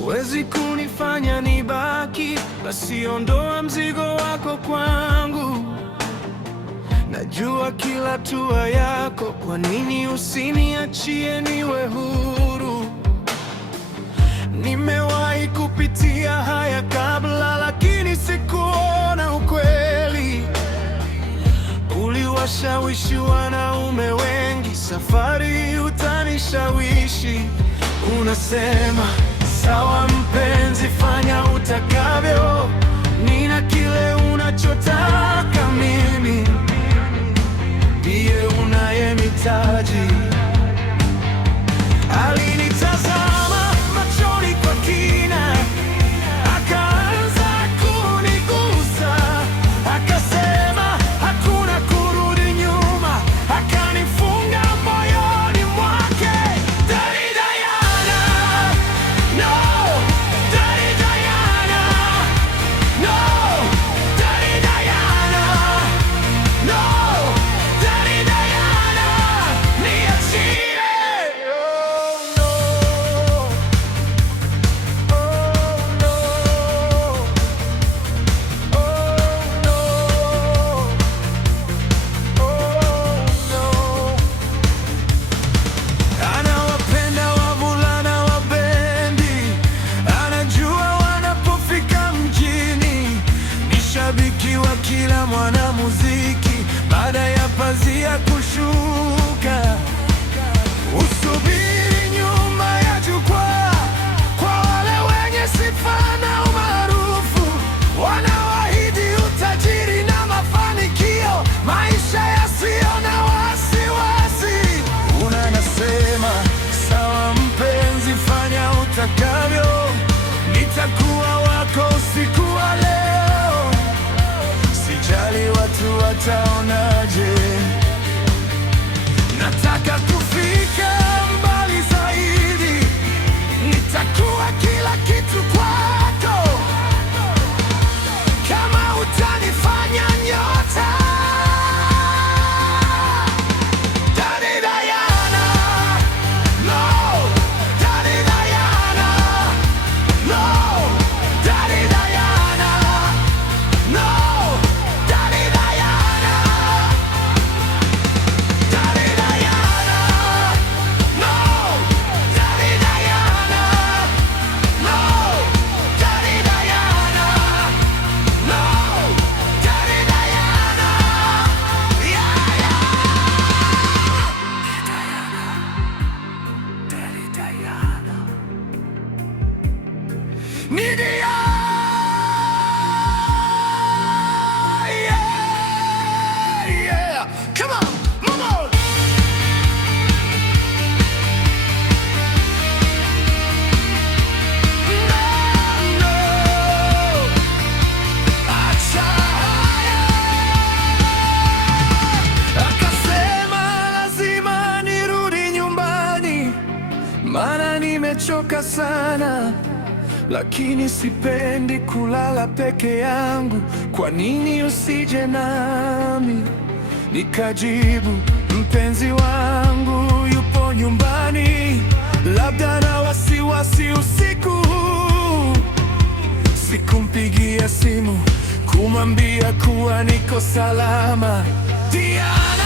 huwezi kunifanya nibaki, basi ondoa mzigo wako kwangu. Najua kila hatua yako, kwa nini usiniachie niwe huru? Nimewahi kupitia haya kabla, lakini sikuona ukweli. Uliwashawishi wanaume wengi, safari utanishawishi. Unasema sawa mpenzi, fanya utakavyo, nina kile unachotaka mimi, ndiye unayemitaji. Alinitazama machoni kwa kina, akaanza kunigusa, akasema hakuna kurudi nyuma, akanifunga moyoni mwake. Daddy Diana, no. Daddy Diana, no. Daddy Diana, no. Daddy Diana, niachie. Anawapenda wavulana wa bendi, anajua wanapofika mjini. Ni shabiki wa kila mwanamuziki, baada ya pazia kushuka. Usubiri nyuma ya jukwaa kwa wale wenye sifa na umaarufu, wanaoahidi utajiri na mafanikio, maisha yasiyo na wasiwasi. Unanasema sawa mpenzi, fanya utakavyo, nitakuwa wako usiku wa leo. Sijali watu wataonaje, nataka kufika mbali zaidi, nitakuwa kila kitu kwako, kama utanifanya nyota. Daddy Diana, no. Daddy Diana, no. Daddy Diana, no. Daddy Diana, Daddy Diana, no. Daddy Diana, no. Daddy Diana, no. Daddy Diana, yeah, yeah. Daddy Diana, Nidia, yeah, yeah. Come on, come on. No, acha haya. Akasema lazima nirudi nyumbani, maana nimechoka sana, lakini sipendi kulala peke yangu. Kwa nini usije nami? Nikajibu, mpenzi wangu yupo nyumbani, labda na wasiwasi usiku huu. Sikumpigia simu kumwambia kuwa niko salama. Diana